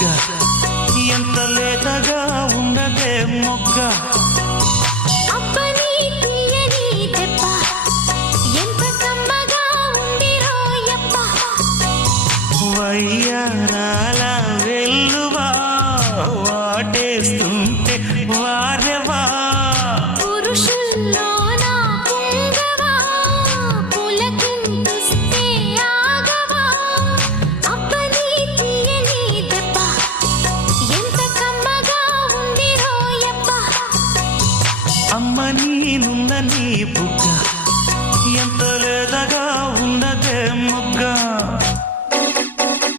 బుగ్గ ఎంత లేతగా ఉన్నదే మొగ్గ అబ్బని తీయని దెబ్బ ఎంత కమ్మగా ఉంది రోయప్ప వయ్యారాల